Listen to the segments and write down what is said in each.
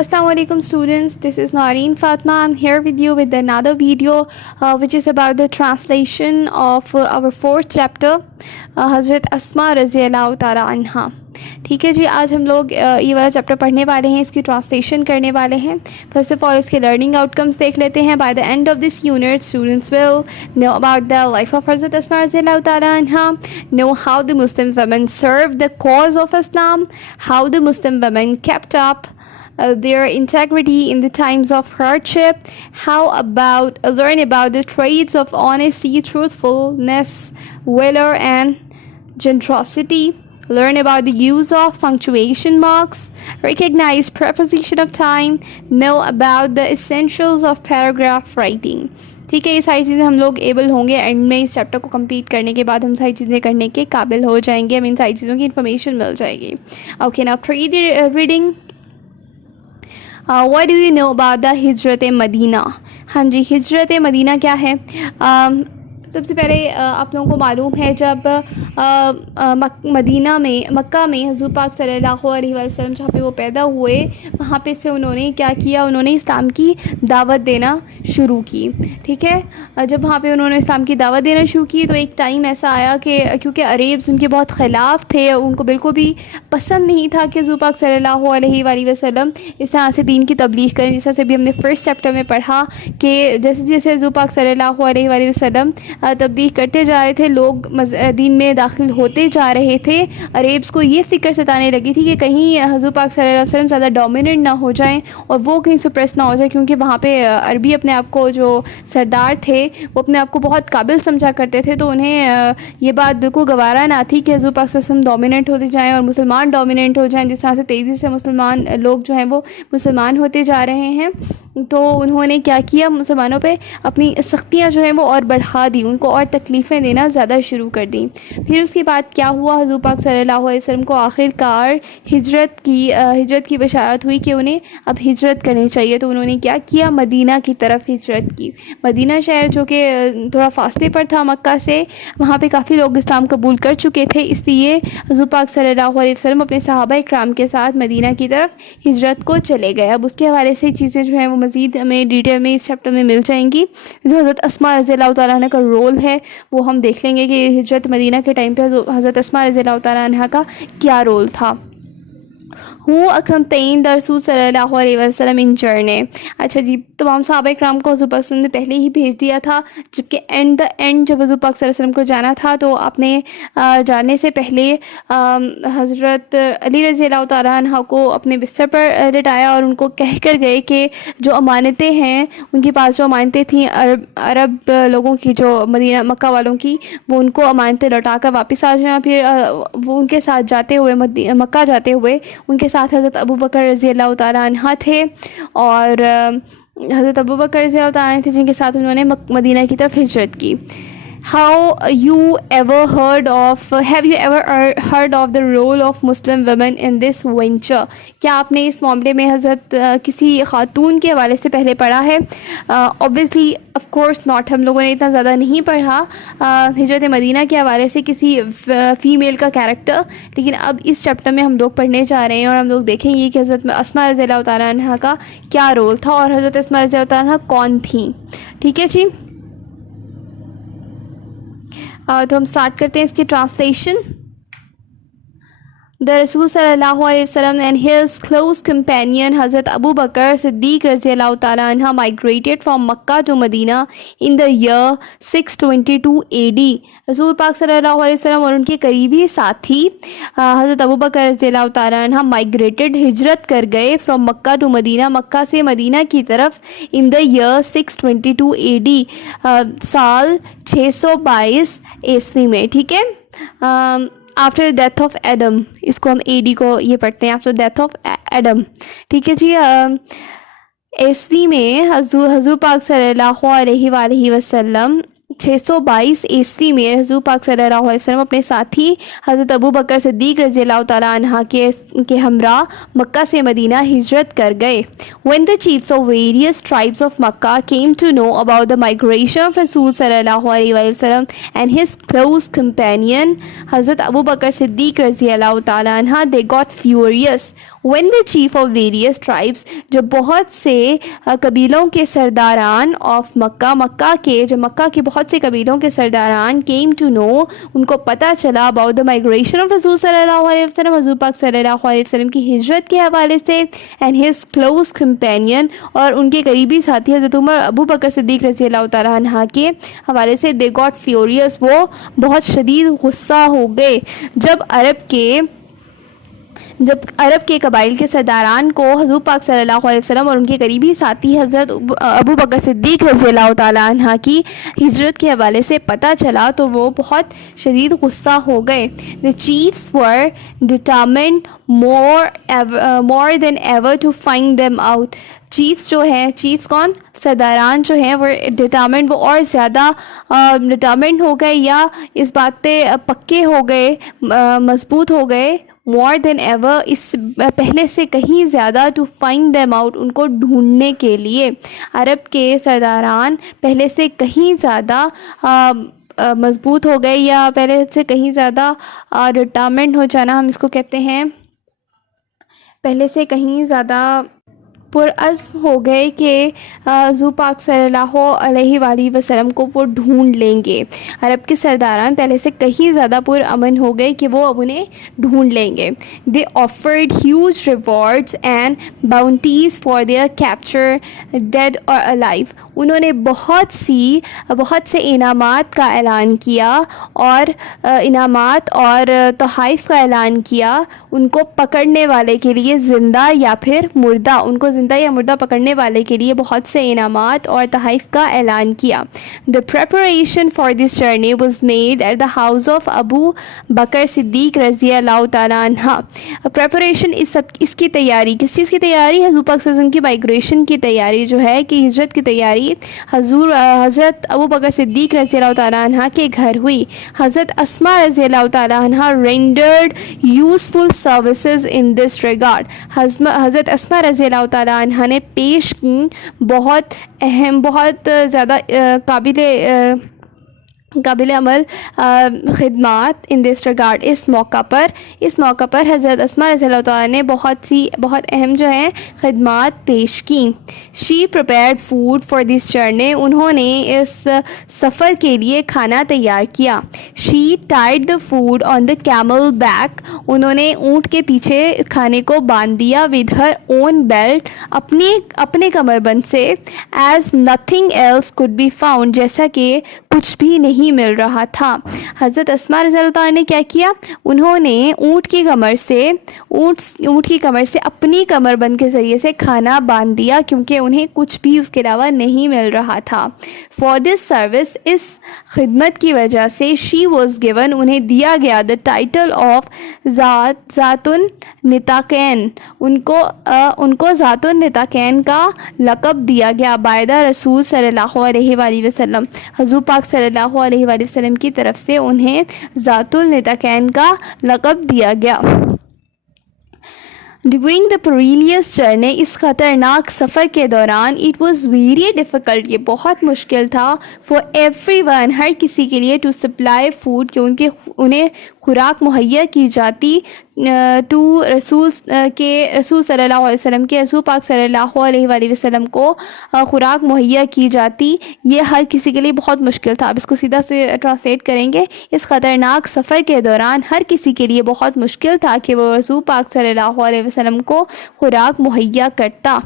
Assalamu alaikum students, this is Noreen Fatma. I'm here with you with another video which is about the translation of our fourth chapter, Hazrat Asma रज़ियल्लाहु ताला अन्हा. ठीक है जी, आज हम लोग ये वाला चैप्टर पढ़ने वाले हैं, इसकी ट्रांसलेशन करने वाले हैं. फर्स्ट ऑफ ऑल इसके लर्निंग आउटकम्स देख लेते हैं. By the end of this unit students will know about the life of हज़रत अस्मा रज़ियल्लाहु ताला अन्हा, know how the Muslim women served the cause of Islam, how the Muslim women kept up their integrity in the times of hardship, learn about the traits of honesty, truthfulness, valor and generosity, learn about the use of punctuation marks, recognize preposition of time, know about the essentials of paragraph writing. ठीक है, ये सारी चीज़ें हम लोग able होंगे and में इस चैप्टर को कंप्लीट करने के बाद हम सारी चीज़ें करने के काबिल हो जाएंगे, हमें इन सारी चीज़ों की इन्फॉर्मेशन मिल जाएगी. Okay, now reading. What do you know about the हिजरत मदीना? हाँ जी, हिजरत मदीना क्या है? सबसे पहले आप लोगों को मालूम है जब मक्का में हुज़ूर पाक सल्लल्लाहु अलैहि वसल्लम जहाँ पे वो पैदा हुए, वहाँ पे से उन्होंने क्या किया, उन्होंने इस्लाम की दावत देना शुरू की. ठीक है, जब वहाँ पे उन्होंने इस्लाम की दावत देना शुरू की तो एक टाइम ऐसा आया कि क्योंकि अरेब्स उनके बहुत ख़िलाफ़ थे, उनको बिल्कुल भी पसंद नहीं था कि हुज़ूर पाक सल्लल्लाहु अलैहि वसल्लम इस तरह से दीन की तबलीग करें. जिस तरह से भी हमने फ़र्स्ट चैप्टर में पढ़ा कि जैसे जैसे हुज़ूर पाक सल्लल्लाहु अलैहि वसल्लम तब्दील करते जा रहे थे, लोग दीन में दाखिल होते जा रहे थे, अरेब्स को ये फ़िक्र सताने लगी थी कि कहीं हुज़ूर पाक सल्लल्लाहु अलैहि वसल्लम ज़्यादा डोमिनेंट ना हो जाएं और वो कहीं सुप्रेस ना हो जाए, क्योंकि वहाँ पे अरबी अपने आप को जो सरदार थे वो अपने आप को बहुत काबिल समझा करते थे, तो उन्हें ये बात बिल्कुल गवारा ना थी कि हुज़ूर पाक सल्लल्लाहु अलैहि वसल्लम डोमिनेंट होते जाएँ और मुसलमान डोमिनेंट हो जाएँ. जिस तरह से तेज़ी से मुसलमान लोग जो हैं वो मुसलमान होते जा रहे हैं, तो उन्होंने क्या किया, मुसलमानों पे अपनी सख्तियाँ जो हैं वो और बढ़ा दी, उनको और तकलीफ़ें देना ज़्यादा शुरू कर दी. फिर उसके बाद क्या हुआ, हुज़ूर पाक सल्लल्लाहु अलैहि वसल्लम को आखिरकार हिजरत की बशारत हुई कि उन्हें अब हिजरत करनी चाहिए. तो उन्होंने क्या किया, मदीना की तरफ हिजरत की. मदीना शहर जो कि थोड़ा फासले पर था मक्का से, वहाँ पे काफ़ी लोग इस्लाम कबूल कर चुके थे, इसलिए हुज़ूर पाक सल्लल्लाहु अलैहि वसल्लम अपने सहाबा इकराम के साथ मदीना की तरफ हिजरत को चले गए. अब उसके हवाले से चीज़ें जो हैं वो मज़ीद हमें डिटेल में इस चैप्टर में मिल जाएंगी. जो हज़रत अस्मा रज़ियल्लाहु ताला अन्हा का रोल है वो हम देख लेंगे कि हिजरत मदीना के टाइम पे हज़रत अस्मा रज़ियल्लाहु ताला अन्हा का क्या रोल था. Who accompanied the रसूल सल्लल्लाहु अलैहि वसल्लम in journey? अच्छा जी, तमाम सहाबा इकराम को हुज़ूर पाक ने पहले ही भेज दिया था, जबकि जब हुज़ूर पाक सल्लल्लाहु अलैहि वसल्लम को जाना था तो आपने जाने से पहले हज़रत अली रज़ियल्लाहु ताला अन्हा को अपने बिस्तर पर लिटाया और उनको कह कर गए कि जो अमानतें हैं, उनके पास जो अमानतें थीं अरब लोगों की, जो मदीना मक्का वालों की, वो उनको अमानतें लौटा कर वापस आ जाएं. फिर वो उनके साथ जाते हुए मक्का जाते हुए उनके साथ हज़रत अबू बकर रज़ियल्लाहु ताला अन्हा थे, और हज़रत अबू बकर रज़ियल्लाहु ताला अन्हा थे जिनके साथ उन्होंने मदीना की तरफ हिजरत की. Have you ever heard of the role of Muslim women in this venture? क्या आपने इस मामले में हज़रत किसी ख़ातून के हवाले से पहले पढ़ा है? ऑब्वियसली ऑफ कोर्स नॉट, हम लोगों ने इतना ज़्यादा नहीं पढ़ा हिजरत मदीना के हवाले से किसी फ़ीमेल का कैरेक्टर, लेकिन अब इस चैप्टर में हम लोग पढ़ने जा रहे हैं और हम लोग देखेंगे कि हज़रत अस्मा रज़ियल्लाहु ताला अन्हा का क्या रोल था और हज़रत अस्मा रज़ियल्लाहु ताला अन्हा कौन थी. ठीक है जी, तो हम स्टार्ट करते हैं इसकी translation. The Rasul sallallahu alaihi wasallam and his close companion Hazrat Abu Bakr Siddiq radiallahu ta'ala anha migrated from Makkah to Medina in the year 622 AD. रसूल पाक सल्लल्लाहु अलैहि वसल्लम और उनके करीबी साथी हज़रत अबू बकर रज़ियल्लाहु ताला अन्हा माइग्रेटेड, हिजरत कर गए फ्रॉम मक्का टू मदीना, मक्का से मदीना की तरफ, इन द ईयर 622 AD, साल 622 ईस्वी में. ठीक है, आफ्टर डेथ ऑफ एडम, इसको हम एडी को ये पढ़ते हैं, आफ्टर डेथ ऑफ एडम. ठीक है जी, ईस्वी में हज़ूर पाक सल्लल्लाहु अलैहि वसल्लम 622 ईस्वी में हुज़ूर पाक सल्लल्लाहु अलैहि वसल्लम अपने साथी हज़रत अबू बकर सिद्दीक़ रज़ी अल्लाह तआला अन्हा के हमरा मक्का से मदीना हिजरत कर गए. When the chiefs of various tribes of Makkah came to know about the migration of Rasul sallallahu alaihi wasallam and his close companion Hazrat Abu Bakr Siddiq रज़ी अल्लाह तआला अन्हा, they got furious. When the chief of various tribes, जब बहुत से कबीलों के सरदारान of मक्का के, जो मक्का के बहुत से कबीलों के सरदारान came to know, उनको पता चला about the migration of रसूल सल्लल्लाहु अलैहि वसल्लम, हुज़ूर पाक सल्लल्लाहु अलैहि वसल्लम की हिजरत के हवाले से, and his close companion, और उनके करीबी साथी हज़रत उमर अबू बकर सिद्दीक़ रज़ी अल्लाह तआला अन्हा के हवाले से, they got furious, वो बहुत शदीद गुस्सा हो गए. जब अरब के कबाइल के सरदारान को हुज़ूर पाक सल्लल्लाहु अलैहि वसल्लम और उनके करीबी साथी हज़रत अबू बकर सिद्दीक़ रज़ी अल्लाह तआला अन्हा की हिजरत के हवाले से पता चला तो वो बहुत शदीद गुस्सा हो गए. The chiefs were determined more than ever to find them out. Chiefs जो हैं, चीफ्स कौन, सरदारान जो हैं, वो डिटरमिन्ड, वो और ज़्यादा डिटरमिन्ड हो गए या इस बात पे पक्के हो गए, मजबूत हो गए, मोर देन एवर, इस पहले से कहीं ज़्यादा, टू फाइंड देम आउट, उनको ढूंढने के लिए. अरब के सरदारान पहले से कहीं ज़्यादा मजबूत हो गए या पहले से कहीं ज़्यादा डिटरमिन्ड हो जाना, हम इसको कहते हैं, पहले से कहीं ज़्यादा पुरअज़्म हो गए कि हुज़ूर पाक सल्लल्लाहु अलैहि वसल्लम को वो ढूंढ लेंगे. अरब के सरदारान पहले से कहीं ज़्यादा पुरअमन हो गए कि वो अब उन्हें ढूंढ लेंगे. They offered huge rewards and bounties for their capture dead or alive. उन्होंने बहुत से इनामात का ऐलान किया और इनामात और तोहफ़ का ऐलान किया उनको पकड़ने वाले के लिए, ज़िंदा या फिर मुर्दा, उनको ज़िंदा या मुर्दा पकड़ने वाले के लिए बहुत से इनामात और तोहफ़ का ऐलान किया. The preparation for this journey was made at the house of Abu Bakr Siddiq रज़ी अल्लाह तआला अन्हा. प्रेपरेशन, इसकी तैयारी, किस चीज़ की तैयारी, हुज़ूर पाक सल्लल्लाहु अलैहि वसल्लम की माइग्रेशन की तैयारी जो है, कि हिजरत की तैयारी हज़रत अबू बकर सिद्दीक़ रज़ी अल्लाह तआला अन्हा के घर हुई. हज़रत अस्मा रज़ी अल्लाह तआला अन्हा rendered useful services in this regard. हज़रत अस्मा रज़ी अल्लाह तआला अन्हा ने पेश की बहुत अहम, बहुत ज़्यादा काबिल अमल ख़िदमात इन दिस रिगार्ड. इस मौका पर हज़रत अस्मा रज़ी अल्लाह तआला ने बहुत अहम जो है ख़िदमात पेश की. She prepared food for this journey. उन्होंने इस सफ़र के लिए खाना तैयार किया. She tied the food on the camel back. उन्होंने ऊँट के पीछे खाने को बांध दिया. विद हर ओन बेल्ट, अपने कमरबंद से. As nothing else could be found, जैसा कि कुछ भी नहीं मिल रहा था. हज़रत अस्मा रज़ी अल्लाह तआला ने क्या किया, उन्होंने ऊँट की कमर से अपनी कमरबंद के ज़रिए से खाना बांध दिया, क्योंकि उन्हें कुछ भी उसके अलावा नहीं मिल रहा था. फॉर दिस सर्विस, इस खिदमत की वजह से, शी वॉज गिवन, उन्हें दिया गया द टाइटल ऑफ ज़ातुन निताकैन. उनको ज़ातुन निताकैन का लक़ब दिया गया. बायदा रसूल सल्लल्लाहु अलैहि वसल्लम, हुज़ूर पाक सल्लल्लाहु अलैहि वसल्लम की तरफ से उन्हें ज़ातुल निताकैन का लक़ब दिया गया. ड्यूरिंग द पीरियस जर्नी, इस ख़तरनाक सफ़र के दौरान, इट वॉज़ वेरी डिफ़िकल्ट, ये बहुत मुश्किल था, फॉर एवरीवन, हर किसी के लिए, टू सप्लाई फूड, कि उन्हें खुराक मुहैया की जाती, टू रसूल सल्लल्लाहु अलैहि वसल्लम के, रसूल पाक सल्लल्लाहु अलैहि वसल्लम को खुराक मुहैया की जाती. ये हर किसी के लिए बहुत मुश्किल था. अब इसको सीधा से ट्रांसलेट करेंगे. इस ख़तरनाक सफ़र के दौरान हर किसी के लिए बहुत मुश्किल था कि वो रसूल पाक सल्लल्लाहु अलैहि वसल्लम को खुराक मुहैया करता.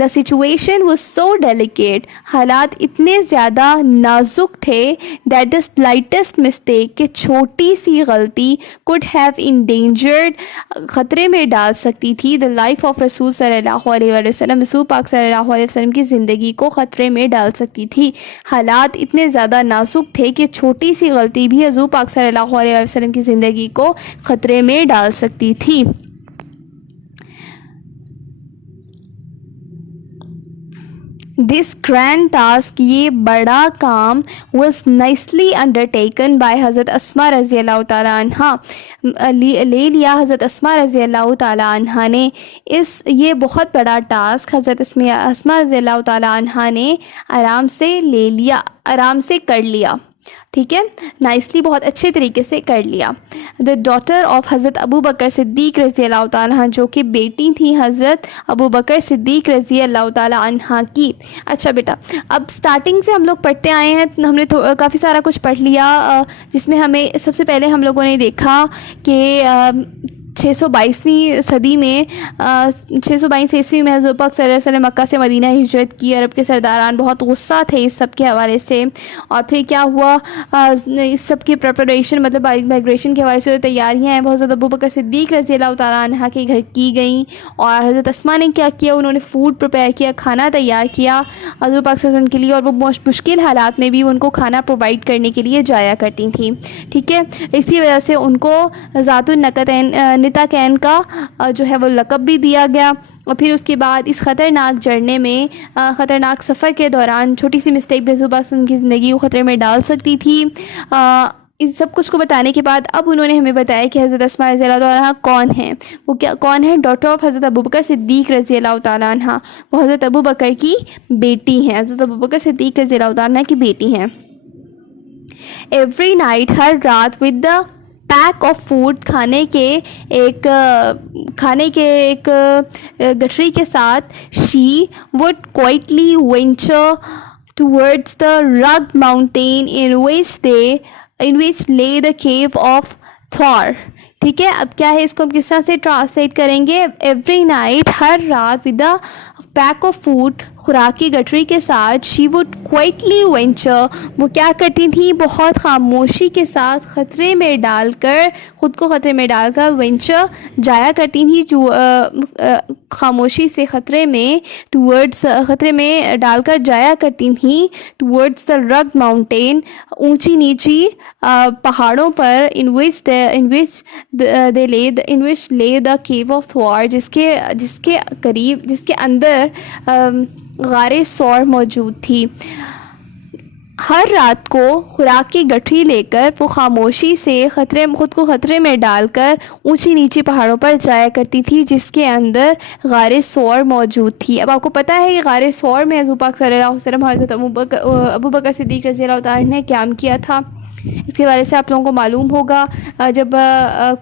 The situation was so delicate, हालात इतने ज़्यादा नाजुक थे, दैट द स्लाइटेस्ट मिस्टेक, कि छोटी सी गलती, कुड हैव इंडेंजर्ड, ख़तरे में डाल सकती थी, द लाइफ ऑफ रसूल सल्लल्लाहु अलैहि वसल्लम, रसूल पाक सल्लल्लाहु अलैहि वसल्लम की ज़िंदगी को ख़तरे में डाल सकती थी. हालात इतने ज़्यादा नाजुक थे कि छोटी सी गलती भी रसूल पाक सल्लल्लाहु अलैहि वसल्लम की ज़िंदगी को ख़तरे में डाल सकती थी. This grand task, یہ بڑا کام was nicely undertaken by حضرت اسما رضی اللہ تعالیٰ عنہ, لے لیا حضرت اسما رضی اللہ تعالیٰ عنہ نے. یہ بہت بڑا ٹاسک حضرت اسما رضی اللہ تعالیٰ عنہ نے آرام سے لے لیا, آرام سے کر لیا. ٹھیک ہے, نائسلی, بہت اچھے طریقے سے کر لیا. دا ڈاٹر آف حضرت ابو بکر صدیق رضی اللہ تعالیٰ عنہ, جو کہ بیٹی تھی حضرت ابو بکر صدیق رضی اللہ تعالیٰ عنہ کی. اچھا بیٹا, اب سٹارٹنگ سے ہم لوگ پڑھتے آئے ہیں, ہم نے کافی سارا کچھ پڑھ لیا, جس میں ہمیں سب سے پہلے ہم لوگوں نے دیکھا کہ 622ویں صدی میں 622 عیسوی میں حضور پاک صلی اللہ علیہ وسلم مکہ سے مدینہ ہجرت کی. عرب کے سرداران بہت غصہ تھے اس سب کے حوالے سے, اور پھر کیا ہوا, اس سب کی پریپریشن مطلب مائیگریشن کے حوالے سے تیاریاں ہیں وہ حضرت ابو بکر صدیق رضی اللہ تعالیٰ عنہ کے گھر کی گئیں. اور حضرت اسما نے کیا کیا, انہوں نے فوڈ پریپیئر کیا, کھانا تیار کیا حضور پاک صلی اللہ علیہ وسلم کے لیے, اور وہ مشکل حالات میں بھی ان کو کھانا پرووائڈ کرنے کے لیے جایا کرتی تھیں. ٹھیک ہے, اسی وجہ سے ان کو ذات النطاقین کا جو ہے وہ لقب بھی دیا گیا. اور پھر اس کے بعد اس خطرناک جرنے میں, خطرناک سفر کے دوران چھوٹی سی مسٹیک بھی حضور پاک صلی اللہ علیہ وسلم کی زندگی کو خطرے میں ڈال سکتی تھی. اس سب کچھ کو بتانے کے بعد اب انہوں نے ہمیں بتایا کہ حضرت اسما رضی اللہ تعالیٰ عنہ کون ہیں. وہ کون ہے؟ ڈاٹر آف حضرت ابو بکر صدیق رضی اللہ تعالیٰ عنہ, وہ حضرت ابو بکر کی بیٹی ہیں, حضرت ابو بکر صدیق رضی اللہ تعالیٰ عنہ کی بیٹی ہیں. ایوری نائٹ, ہر رات, with the pack of food, کھانے کے ایک گٹھری کے ساتھ, she would quietly venture towards the rugged mountain in which lay the cave of Thor. ٹھیک ہے, اب کیا ہے, اس کو ہم کس طرح سے ٹرانسلیٹ کریں گے. ایوری نائٹ, ہر رات, with the pack of food, خوراک کی گٹھری کے ساتھ, شی وڈ کوائٹلی وینچر, وہ کیا کرتی تھیں, بہت خاموشی کے ساتھ, خطرے میں ڈال کر, خود کو خطرے میں ڈال کر, وینچر جایا کرتی تھیں, خاموشی سے خطرے میں, ٹورڈز, خطرے میں ڈال کر جایا کرتی تھیں, ٹورڈز دا رگڈ ماؤنٹین, اونچی نیچی پہاڑوں پر, in which lay the cave of Thor, جس کے قریب, جس کے اندر غار ثور موجود تھی. ہر رات کو خوراک کی گٹھری لے کر وہ خاموشی سے خود کو خطرے میں ڈال کر اونچی نیچی پہاڑوں پر جایا کرتی تھی, جس کے اندر غار ثور موجود تھی. اب آپ کو پتہ ہے کہ غار ثور میں حضور پاک صلی اللہ علیہ وسلم حضرت ابو بکر صدیق رضی اللہ تعالیٰ نے قیام کیا تھا. اس کے بارے سے آپ لوگوں کو معلوم ہوگا, جب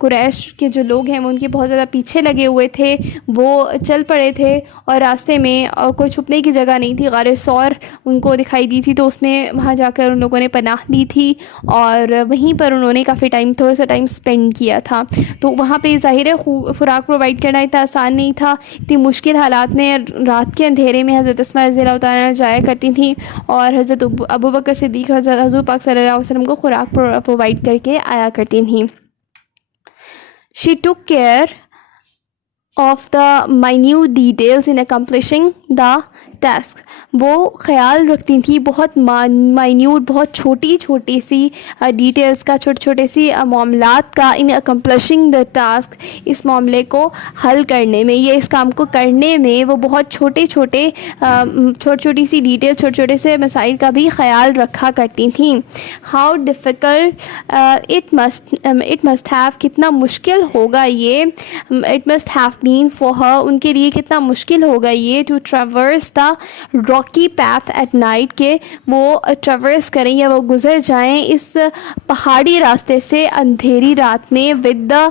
قریش کے جو لوگ ہیں وہ ان کے بہت زیادہ پیچھے لگے ہوئے تھے, وہ چل پڑے تھے اور راستے میں اور کوئی چھپنے کی جگہ نہیں تھی, غار ثور ان کو دکھائی دی تھی, تو اس میں وہاں جا کر ان لوگوں نے پناہ لی تھی اور وہیں پر انہوں نے کافی تھوڑا سا ٹائم اسپینڈ کیا تھا. تو وہاں پہ ظاہر ہے خوراک پرووائڈ کرنا اتنا آسان نہیں تھا, اتنی مشکل حالات میں رات کے اندھیرے میں حضرت اسما رضی اللہ تعالیٰ جایا کرتی تھیں اور حضرت ابو بکر صدیق حضور پاک صلی اللہ علیہ وسلم کو خوراک پرووائڈ کر کے آیا کرتی تھیں. She took care of the minute details in accomplishing the task. وہ خیال رکھتی تھیں بہت مائنیوٹ, بہت چھوٹی سی ڈیٹیلز کا, چھوٹے سی معاملات کا, ان accomplishing the task, اس معاملے کو حل کرنے میں, یہ اس کام کو کرنے میں وہ بہت چھوٹی سی ڈیٹیل, چھوٹے سے مسائل کا بھی خیال رکھا کرتی تھیں. How difficult it must have, کتنا مشکل ہوگا یہ, it must have been for her, ان کے لیے کتنا مشکل ہوگا یہ, to traverse the rocky path at night, کہ وہ ٹریورس کریں یا وہ گزر جائیں اس پہاڑی راستے سے اندھیری رات میں, with the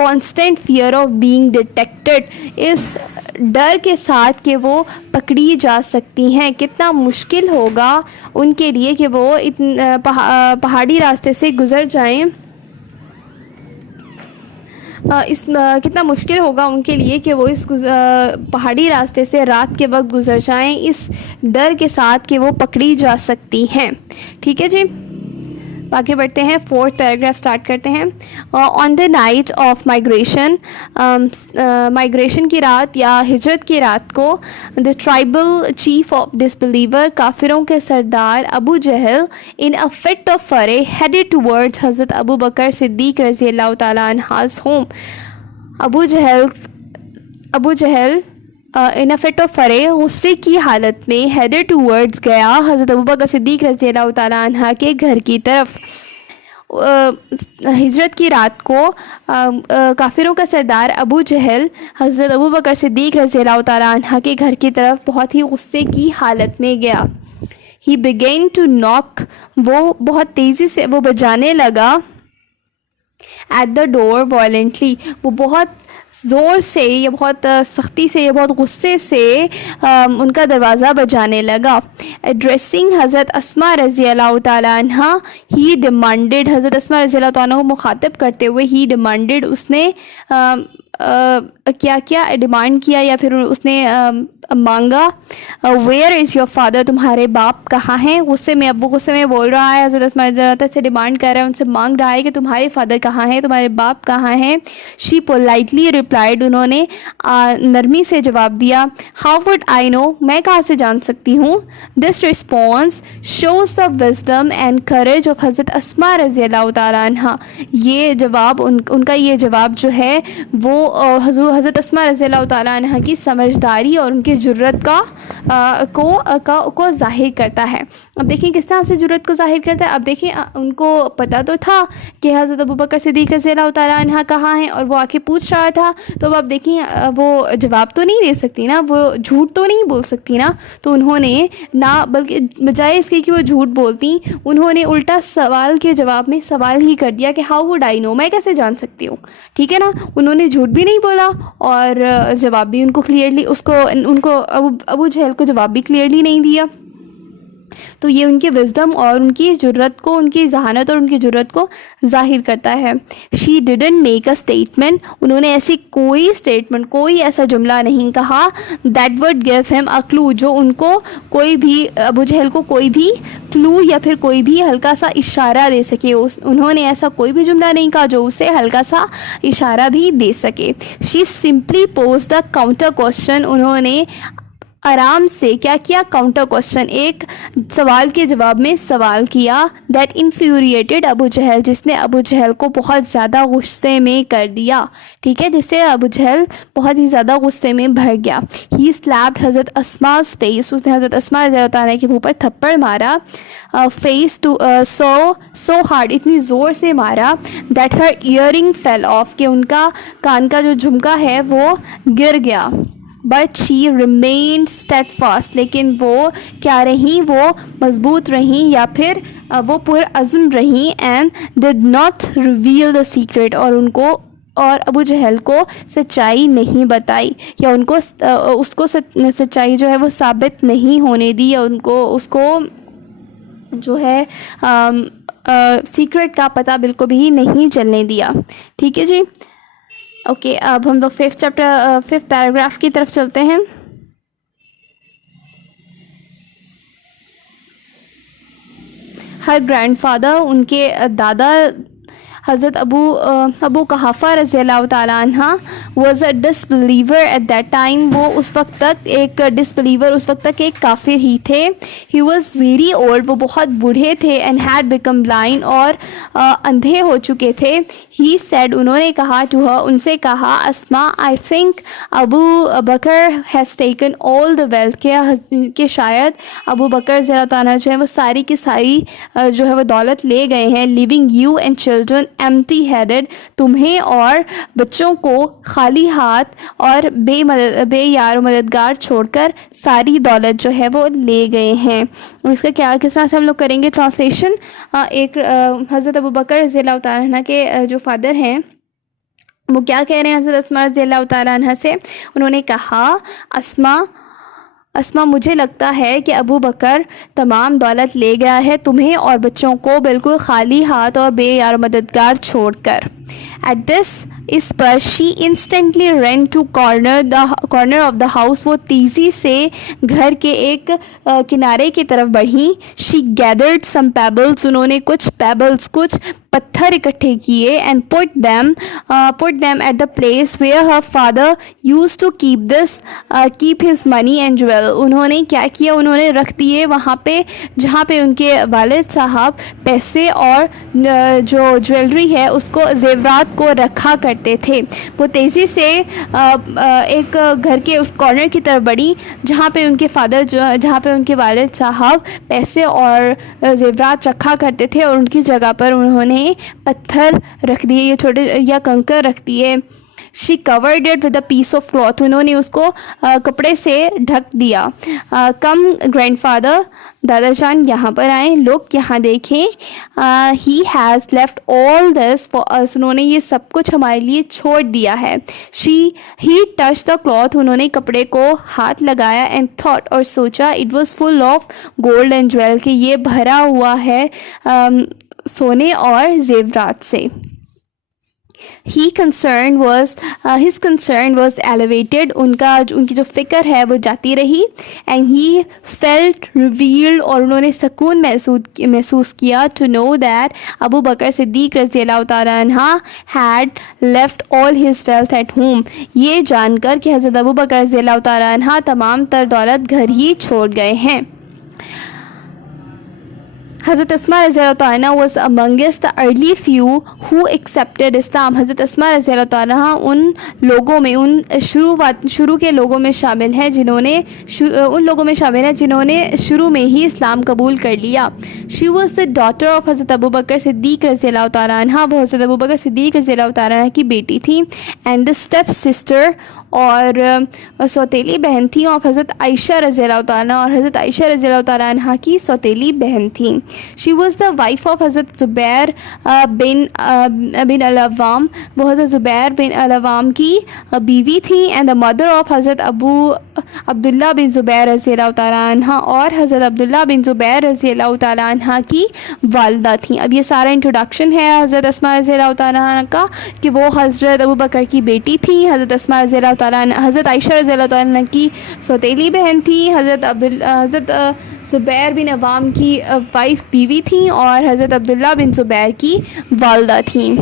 constant fear of being detected, اس ڈر کے ساتھ کہ وہ پکڑی جا سکتی ہیں. کتنا مشکل ہوگا ان کے لیے کہ وہ پہاڑی راستے سے گزر جائیں, کتنا مشکل ہوگا ان کے لیے کہ وہ اس پہاڑی راستے سے رات کے وقت گزر جائیں اس ڈر کے ساتھ کہ وہ پکڑی جا سکتی ہیں. ٹھیک ہے جی, باقی بڑھتے ہیں, 4th پیراگراف سٹارٹ کرتے ہیں. On the night of migration کی رات یا ہجرت کی رات کو, the tribal chief of disbeliever, کافروں کے سردار Abu Jahl, in a fit of fury, headed towards حضرت ابو بکر صدیق رضی اللہ تعالیٰ عنہ's home. Abu Jahl in a fit of fury गुस्से की हालत में हेडर टूवर्ड्स गया हज़रत अबू बकर सिद्दीक़ रज़ी अल्लाह तआला अन्हा के घर की तरफ। हिजरत की रात को काफिरों का सरदार अबू जहल हज़रत अबू बकर सिद्दीक़ रज़ी अल्लाह तआला अन्हा के घर की तरफ बहुत ही गुस्से की हालत में गया। ही बिगेन टू नॉक, वो बहुत तेज़ी से वो बजाने लगा एट द डोर वायलेंटली, वो बहुत ज़ोर से या बहुत सख्ती से या बहुत गुस्से से उनका दरवाज़ा बजाने लगा। एड्रेसिंग हज़रत अस्मा रज़ी अल्लाह तआला अन्हा, ही डिमांडेड, हज़रत अस्मा रज़ी अल्लाह तआला को मुखातब करते हुए ही डिमांडेड, उसने क्या क्या डिमांड किया या फिर उसने मांगा, वेयर इज़ योर फादर, तुम्हारे बाप कहाँ हैं। गुस्से में, अब वो गुस्से में बोल रहा है, हज़रत अस्मा रज़ी अल्लाह से डिमांड कर रहा है, उनसे मांग रहा है कि तुम्हारे फादर कहाँ हैं, तुम्हारे बाप कहाँ हैं। शी पोलाइटली रिप्लाइड, उन्होंने नरमी से जवाब दिया, हाउ वुड आई नो, मैं कहाँ से जान सकती हूँ। This response shows the wisdom and courage of हज़रत अस्मा रज़ी अल्लाह तआला अन्हा, ये जवाब उनका ये जवाब जो है वो हज़रत अस्मा रज़ी अल्लाह तआला अन्हा की समझदारी और उनकी जुर्रत को ज़ाहिर करता है। अब देखिए किस तरह से जुर्रत को ज़ाहिर करता है। अब देखिए उनको पता तो था कि हज़रत अबू बकर सिद्दीक़ रज़ी अल्लाह तआला अन्हा कहाँ हैं और वो आके पूछ रहा था, तो अब देखिए वो जवाब तो नहीं दे सकती ना, वो झूठ तो नहीं बोल सकती ना, तो उन्होंने ना, बल्कि बजाय इसके कि वो झूठ बोलती, उन्होंने उल्टा सवाल के जवाब में सवाल ही कर दिया कि हाउ वुड आई नो, मैं कैसे जान सकती हूँ। ठीक है ना, उन्होंने झूठ भी नहीं बोला और जवाब भी उनको क्लियरली उनको अबू जहल को जवाब भी क्लियरली नहीं दिया। तो ये उनके विजडम और उनकी जुर्रत को, उनकी जहानत और उनकी जुर्रत को ज़ाहिर करता है। She didn't make a statement, उन्होंने ऐसी कोई स्टेटमेंट, कोई ऐसा जुमला नहीं कहा that would give him a clue, जो उनको कोई भी, अबू जहल को कोई भी क्लू या फिर कोई भी हल्का सा इशारा दे सके। उन्होंने ऐसा कोई भी जुमला नहीं कहा जो उसे हल्का सा इशारा भी दे सके। She simply pose the counter question, उन्होंने आराम से क्या किया, काउंटर क्वेश्चन, एक सवाल के जवाब में सवाल किया, दैट इन्फ्यूरिएटेड अबू जहल, जिसने अबू जहल को बहुत ज़्यादा गुस्से में कर दिया। ठीक है, जिससे अबू जहल बहुत ही ज़्यादा गुस्से में भर गया। ही स्लैप्ड हज़रत अस्मा's फेस, उसने हज़रत अस्मा रज़ी अल्लाह तआला के मुँह पर थप्पड़ मारा, फेस टू सो हार्ड, इतनी ज़ोर से मारा, that her earring fell off, कि उनका कान का जो झुमका है वो गिर गया। बट शी रिमेन स्टेडफास्ट, लेकिन वो क्या रहीं, वो मजबूत रहीं या फिर वो पुरअज़्म रहीं, and did not reveal the secret, और अबू जहल को सच्चाई नहीं बताई या उसको सच्चाई जो है वो साबित नहीं होने दी या उसको जो है सीक्रेट का पता बिल्कुल भी नहीं चलने दिया। ठीक है जी, ओके, अब हम लोग फिफ्थ पैराग्राफ की तरफ चलते हैं। हर ग्रैंडफादर, उनके दादा हज़रत अबू कहाफ़ा रज़ी अल्लाह तआला अन्हा was a disbeliever at that time, वो उस वक्त तक एक डिसबिलीवर, उस वक्त तक एक काफिर ही थे। ही वॉज़ वेरी ओल्ड, वो बहुत बूढ़े थे, एंड हैड बिकम ब्लाइंड, और अंधे हो चुके थे। ही सेड, उन्होंने कहा, टू हर, उनसे कहा, Asma, I think Abu Bakr has taken all the wealth, के शायद अबू बकर ज़रा ताना जो है वो सारी की सारी जो है वो दौलत ले गए हैं, living you and children empty headed, तुम्हें और बच्चों को खाली हाथ और बेयार और मददगार छोड़कर सारी दौलत जो है वो ले गए हैं। इसका क्या, किस तरह से हम लोग करेंगे ट्रांसलेशन। एक हज़रत अबू बकर रज़ी अल्लाह तआला अन्हा के जो फादर हैं वो क्या कह रहे हैं हज़रत अस्मा रज़ी अल्लाह तआला अन्हा से, उन्होंने कहा, अस्मा, मुझे लगता है कि अबू बकर तमाम दौलत ले गया है, तुम्हें और बच्चों को बिल्कुल खाली हाथ और बेयार मददगार छोड़कर। एट दिस, इस पर she instantly run to corner of the house, वो तेज़ी से घर के एक किनारे की तरफ बढ़ी। शी गैदर्ड सम पेबल्स, उन्होंने कुछ पत्थर इकट्ठे किए and put them at the place where her father used to keep his money and jewel. उन्होंने क्या किया, उन्होंने रख दिए वहाँ पे जहाँ पे उनके वालिद साहब पैसे और जो ज्वेलरी है उसको ज़ेवरात को रखा करते थे. वो तेज़ी से एक घर के उस कॉर्नर की तरफ बढ़ी जहाँ पे उनके वालिद साहब पैसे और ज़ेवरात रखा करते थे, और उनकी जगह पर उन्होंने पत्थर रख दिए, ये छोटे या कंकर रख दिए. She covered it with a piece of cloth. उन्होंने उसको कपड़े से ढक दिया. कम ग्रैंडफादर, दादा जान यहाँ पर आए. लोग यहाँ देखें. He has left all this for us. उन्होंने ये सब कुछ हमारे लिए छोड़ दिया है. ही टच द क्लॉथ. उन्होंने कपड़े को हाथ लगाया. एंड थॉट, और सोचा. It was full of gold and jewel, कि ये भरा हुआ है सोने और जेवरात से. his concern was elevated. उनकी जो फ़िक्र है वो जाती रही. and he felt revealed, और उन्होंने सुकून महसूस किया to know that Abu Bakr Siddiq रज़ियल्लाहु ताला अन्हा had left all his wealth at home. ये जानकर कि हज़रत अबू बकर रज़ियल्लाहु ताला अन्हा तमाम तर दौलत घर ही छोड़ गए हैं. हज़रत अस्मा रज़ियल्लाहु ताला अन्हा was amongst the early few who accepted Islam. हज़रत अस्मा रज़ियल्लाहु ताला अन्हा उन लोगों में, उन शुरू के लोगों में शामिल हैं जिन्होंने शुरू में ही इस्लाम कबूल कर लिया. She was the daughter of हज़रत अबू बकर सिद्दीक़ रज़ियल्लाहु ताला अन्हा. वो हज़रत अबू बकर सिद्दीक़ रज़ियल्लाहु ताला अन्हा की बेटी थी. and the step sister, और सौतेली बहन थी ऑफ हज़रत आयशा रज़ियल्लाहु ताला, और हज़रत आयशा रज़ियल्लाहु ताला अन्हा की सौतेली बहन थी. She was the wife of हज़रत ज़ुबैर बिन अल-अव्वाम. वो हज़रत ज़ुबैर बिन अल-अव्वाम की बीवी थी. एंड द मदर ऑफ हज़रत अब्दुल्ला बिन ज़ुबैर रज़ियल्लाहु ताला अन्हा, और हज़रत अब्दुल्ला बिन ज़ुबैर रज़ियल्लाहु ताला अन्हा की वालदा थी. अब ये सारा इंट्रोडक्शन है हज़रत अस्मा रज़ियल्लाहु ताला अन्हा का, कि वो हज़रत अबू बकर की बेटी थी. हज़रत अस्मा रज़ियल्लाहु ताला अन्हा हज़रत आयशा रज़ियल्लाहु ताला अन्हा की सौतेली बहन थी. हज़रत ज़ुबैर बिन अवाम की वाइफ बीवी थी, और हज़रत अब्दुल्ला बिन ज़ुबैर की वालदा थी.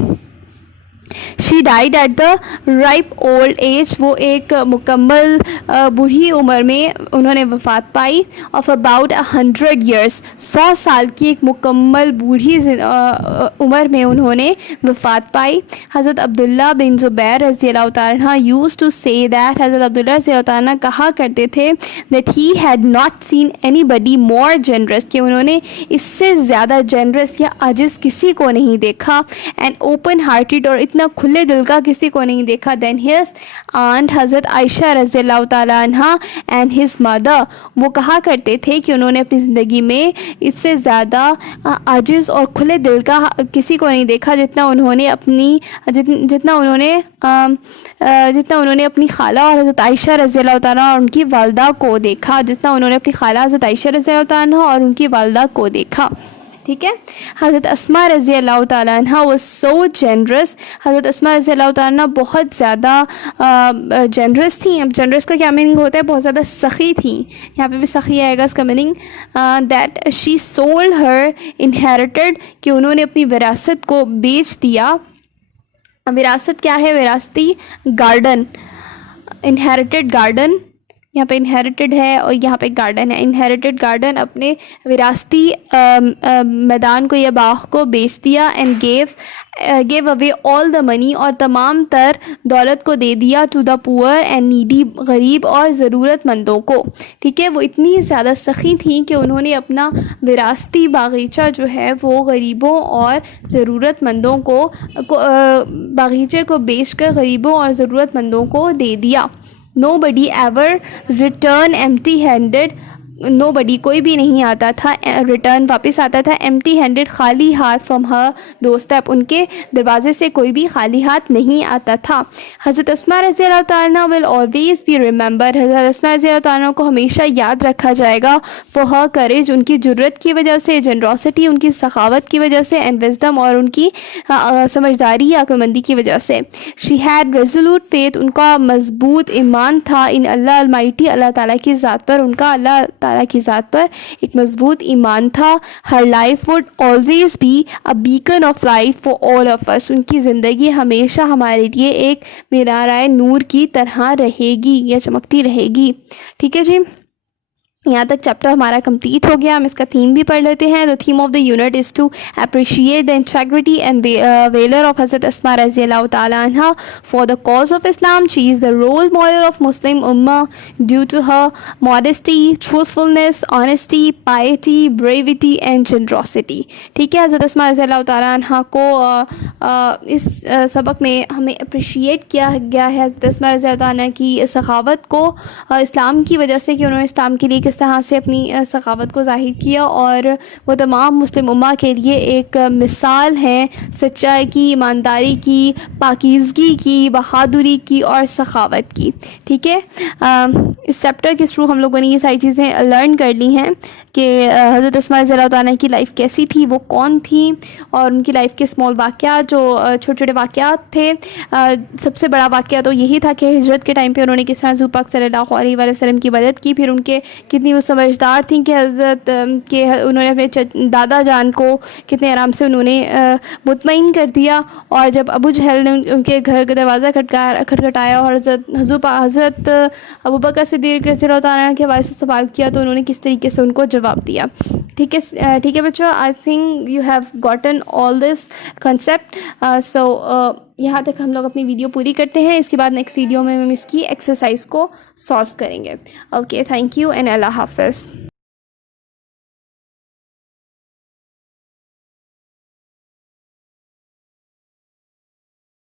She died at the ripe old age. वो एक मुकम्मल बूढ़ी उम्र में उन्होंने वफ़ात पाई. Of about 100 years. 100 साल की एक मुकम्मल बूढ़ी उम्र में उन्होंने वफ़ात पाई. हज़रत अब्दुल्ला बिन ज़ुबैर रज़ियल्लाहु ताला अन्हा यूज्ड टू से दैट. हज़रत अब्दुल्ला रज़ियल्लाहु ताला अन्हा कहा करते थे that he had not seen anybody more generous, कि उन्होंने इससे ज़्यादा जनरस या आजिज़ किसी को नहीं देखा. एंड ओपन हार्टेड, और इतना खुले दिल का किसी को नहीं देखा. देन हिज आंट हज़रत आयशा रज़ियल्लाहु ताला अन्हा एंड हिज मदर. वो कहा करते थे कि उन्होंने अपनी ज़िंदगी में इससे ज़्यादा आजिज़ और खुले दिल का किसी को नहीं देखा जितना उन्होंने अपनी खाला और हज़रत आयशा रज़ियल्लाहु ताला और उनकी वालदा को देखा. जितना उन्होंने अपनी खाला हज़रत आयशा रज़ियल्लाहु ताला और उनकी वालदा को देखा. ठीक है. हज़रत अस्मा रज़ियल्लाहु ताला अन्हा वाज सो जनरस. हज़रत अस्मा रज़ियल्लाहु ताला अन्हा बहुत ज़्यादा जनरस थी. अब जनरस का क्या मीनिंग होता है? बहुत ज़्यादा सखी थी. यहाँ पे भी सखी आएगा इसका meaning. That she sold her inherited, कि उन्होंने अपनी विरासत को बेच दिया. विरासत क्या है? विरासती गार्डन, इनहेरिटेड गार्डन. यहाँ पे इनहेरिटेड है और यहाँ पे गार्डन है. इनहेरिटेड गार्डन, अपने विरासती मैदान को या बाग को बेच दिया. And gave away all the money, और तमाम तर दौलत को दे दिया. To the poor and needy, गरीब और ज़रूरतमंदों को. ठीक है. वो इतनी ज़्यादा सखी थी कि उन्होंने अपना विरासती बागीचा जो है वो गरीबों और ज़रूरतमंदों को बागीचे को बेचकर गरीबों और ज़रूरतमंदों को दे दिया. Nobody ever return empty-handed. Nobody, कोई भी नहीं आता था रिटर्न, वापस आता था एम्प्टी हैंडेड, खाली हाथ फ्रॉम हर डोरस्टेप. उनके दरवाजे से कोई भी खाली हाथ नहीं आता था. हज़रत अस्मा रज़ियल्लाहु ताला विल ऑलवेज़ बी रिमेंबर. हज़रत अस्मा रज़ियल्लाहु ताला को हमेशा याद रखा जाएगा फॉर हर करेज, उनकी जुर्रत की वजह से, जनरॉसिटी, उनकी सखावत की वजह से, एंड विजडम, और उनकी समझदारी या अक्लमंदी की वजह से. She had resolute faith. उनका मजबूत ईमान था इन अल्लाह अलमाइटी, अल्लाह ताला की ज़ात पर. उनका अल्लाह تعالیٰ کی ذات پر ایک مضبوط ایمان تھا. Her life would always be a beacon of light for all of us. ان کی زندگی ہمیشہ ہمارے لیے ایک مینارۂ نور کی طرح رہے گی یا چمکتی رہے گی. ٹھیک ہے جی, یہاں تک چیپٹر ہمارا کمپلیٹ ہو گیا. ہم اس کا تھیم بھی پڑھ لیتے ہیں. The theme of the unit is to appreciate the integrity and valour of حضرت اسماء رضی اللہ تعالیٰ عنہ for the cause of Islam. She is the role model of Muslim امہ due to her modesty, truthfulness, honesty, piety, bravery and generosity. ٹھیک ہے, حضرت Asma رضی اللہ تعالیٰ عنہ کو اس سبق میں ہمیں اپریشیٹ کیا گیا ہے حضرت اسماء رضی اللہ عنہ کی سخاوت کو اسلام کی وجہ سے, کہ انہوں نے اسلام کے لیے کس طرح سے اپنی سخاوت کو ظاہر کیا, اور وہ تمام مسلم امہ کے لیے ایک مثال ہیں سچائی کی, ایمانداری کی, پاکیزگی کی, بہادری کی اور سخاوت کی. ٹھیک ہے, اس چیپٹر کے تھرو ہم لوگوں نے یہ ساری چیزیں لرن کر لی ہیں کہ حضرت اسماء رضی اللہ تعالیٰ کی لائف کیسی تھی, وہ کون تھیں, اور ان کی لائف کے اسمال واقعات جو چھوٹے چھوٹے واقعات تھے. سب سے بڑا واقعہ تو یہی تھا کہ ہجرت کے ٹائم پہ انہوں نے کس طرح حضور پاک صلی اللہ علیہ وآلہ وسلم کی مدد کی. پھر ان کے کتنی وہ سمجھدار تھیں کہ حضرت کہ انہوں نے اپنے دادا جان کو کتنے آرام سے انہوں نے مطمئن کر دیا, اور جب ابو جہل نے ان کے گھر کا دروازہ کھٹکھٹایا اور حضرت ابو بکر صدیق رضی اللہ تعالیٰ کے حوالے سے سوال کیا, تو انہوں نے کس طریقے سے ان کو جواب دیا. ٹھیک ہے بچوں, I think you have gotten all this concept. So یہاں تک ہم لوگ اپنی ویڈیو پوری کرتے ہیں. اس کے بعد نیکسٹ ویڈیو میں ہم اس کی ایکسرسائز کو سالو کریں گے. اوکے, تھینک یو اینڈ اللہ حافظ.